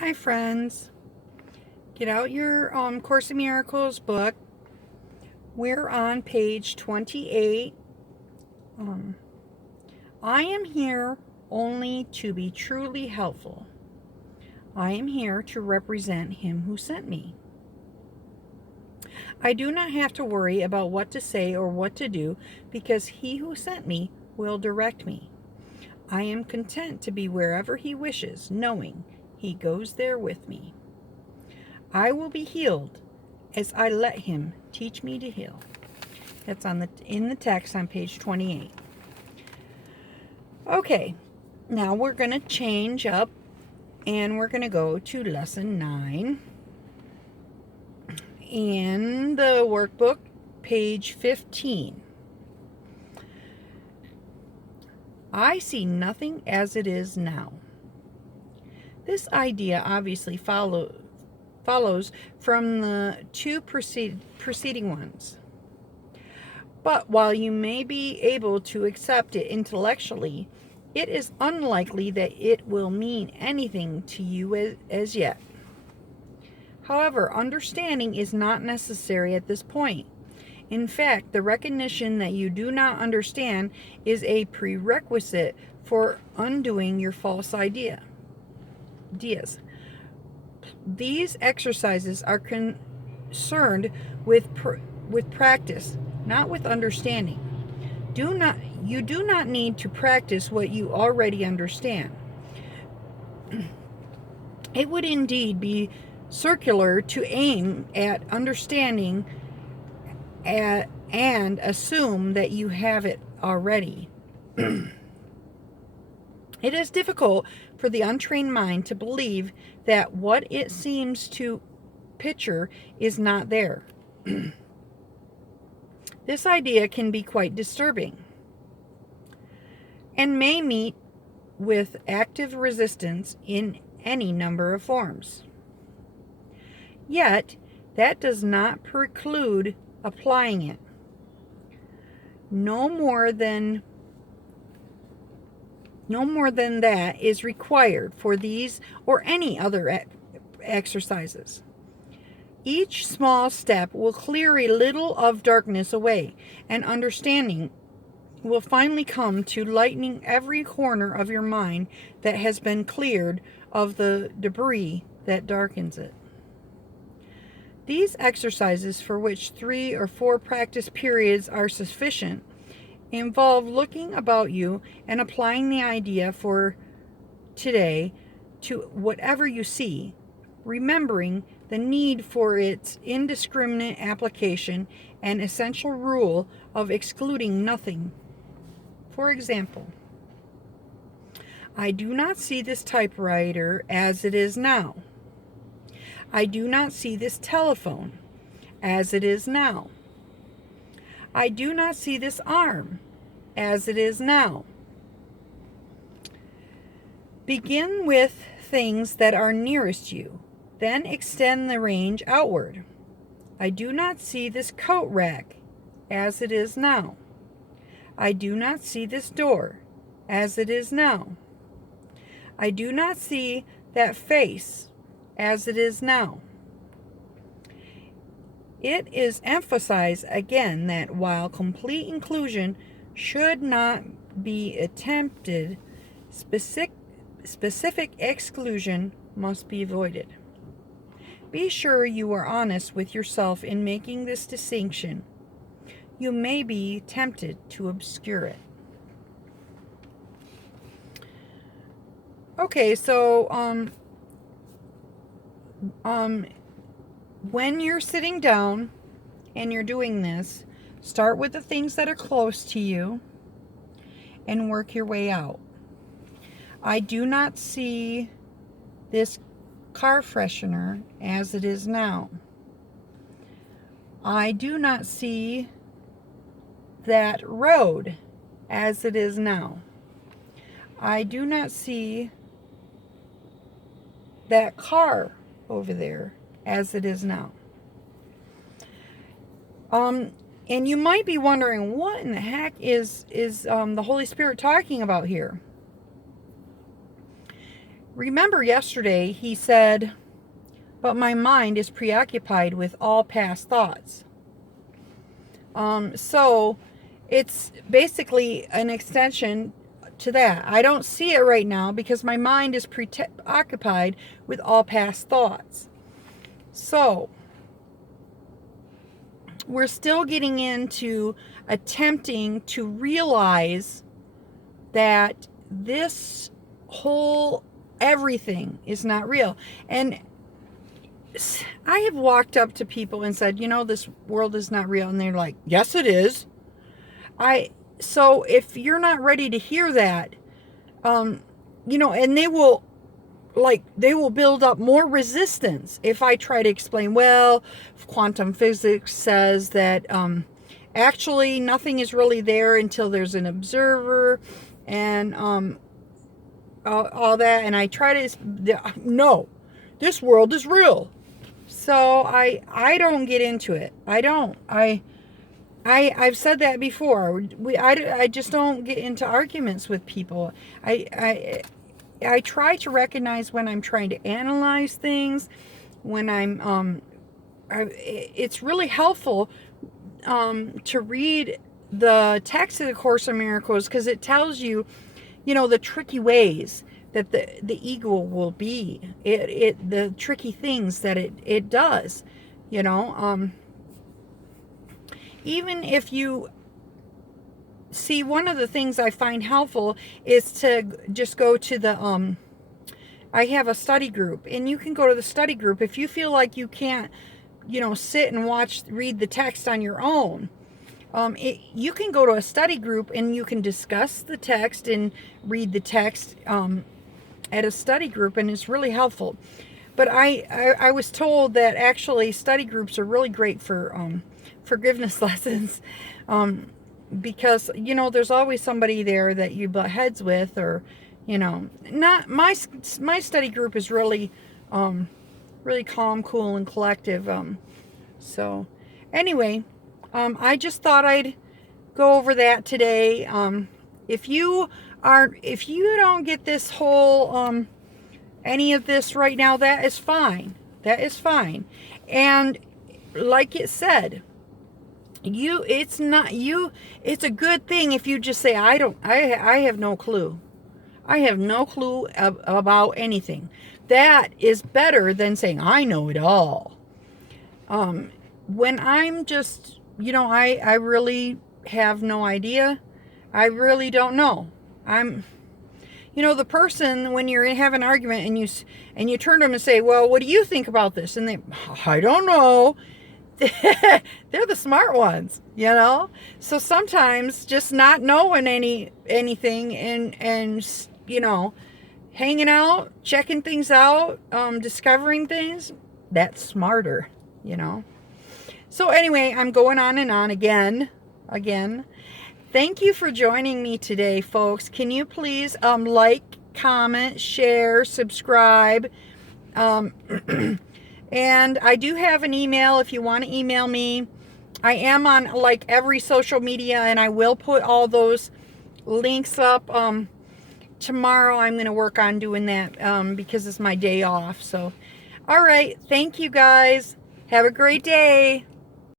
Hi friends, get out your Course in Miracles book. We're on page 28. I am here only to be truly helpful. I am here to represent him who sent me. I do not have to worry about what to say or what to do because he who sent me will direct me. I am content to be wherever he wishes, knowing he goes there with me. I will be healed as I let him teach me to heal. That's in the text on page 28. Okay, now we're going to change up and we're going to go to lesson 9 in the workbook, page 15. I see nothing as it is now. This idea obviously follows from the two preceding ones. But while you may be able to accept it intellectually, it is unlikely that it will mean anything to you as yet. However, understanding is not necessary at this point. In fact, the recognition that you do not understand is a prerequisite for undoing your false ideas. These exercises are concerned with practice, not with understanding. You do not need to practice what you already understand. It would indeed be circular to aim at understanding and assume that you have it already. It is difficult for the untrained mind to believe that what it seems to picture is not there. This idea can be quite disturbing and may meet with active resistance in any number of forms. Yet, that does not preclude applying it. No more than that is required for these or any other exercises. Each small step will clear a little of darkness away, and understanding will finally come to lightening every corner of your mind that has been cleared of the debris that darkens it. These exercises, for which 3 or 4 practice periods are sufficient, involve looking about you and applying the idea for today to whatever you see, remembering the need for its indiscriminate application and essential rule of excluding nothing. For example, I do not see this typewriter as it is now. I do not see this telephone as it is now. I do not see this arm as it is now. Begin with things that are nearest you, then extend the range outward. I do not see this coat rack as it is now. I do not see this door as it is now. I do not see that face as it is now. It is emphasized again that while complete inclusion should not be attempted, specific exclusion must be avoided. Be sure you are honest with yourself in making this distinction. You may be tempted to obscure it. Okay, so when you're sitting down and you're doing this, start with the things that are close to you and work your way out. I do not see this car freshener as it is now. I do not see that road as it is now. I do not see that car over there as it is now. And you might be wondering, what in the heck is the Holy Spirit talking about here? remember yesterday he said, but my mind is preoccupied with all past thoughts. So it's basically an extension to that. I don't see it right now because my mind is preoccupied with all past thoughts. So we're still getting into attempting to realize that this whole everything is not real. And I have walked up to people and said, this world is not real. And they're like, yes, it is. So if you're not ready to hear that, and they will build up more resistance if I try to explain, well, quantum physics says that actually nothing is really there until there's an observer, and all that. And I try to, no, this world is real. So I don't get into it. I've said that before. I just don't get into arguments with people. I try to recognize when I'm trying to analyze things, when it's really helpful to read the text of the Course in Miracles, because it tells you, the tricky ways that the ego will be, the tricky things that it does, even if you see, one of the things I find helpful is to just go to I have a study group, and you can go to the study group if you feel like you can't, sit and read the text on your own. You can go to a study group and you can discuss the text and read the text at a study group, and it's really helpful. But I was told that actually study groups are really great for forgiveness lessons, because there's always somebody there that you butt heads with, or not my study group is really really calm, cool, and collective. So anyway, I just thought I'd go over that today. If you don't get this whole any of this right now, that is fine. That is fine. And like it said, it's a good thing if you just say, I have no clue. I have no clue about anything. That is better than saying, I know it all. When I'm just, I really have no idea. I really don't know. The person, when you're having an argument and you turn to them and say, well, what do you think about this? And I don't know. They're the smart ones, So sometimes just not knowing anything and hanging out, checking things out, discovering things, that's smarter, So anyway, I'm going on and on again. Thank you for joining me today, folks. Can you please like, comment, share, subscribe, and I do have an email if you want to email me. I am on every social media, and I will put all those links up. Tomorrow I'm going to work on doing that because it's my day off. So, all right. Thank you guys. Have a great day.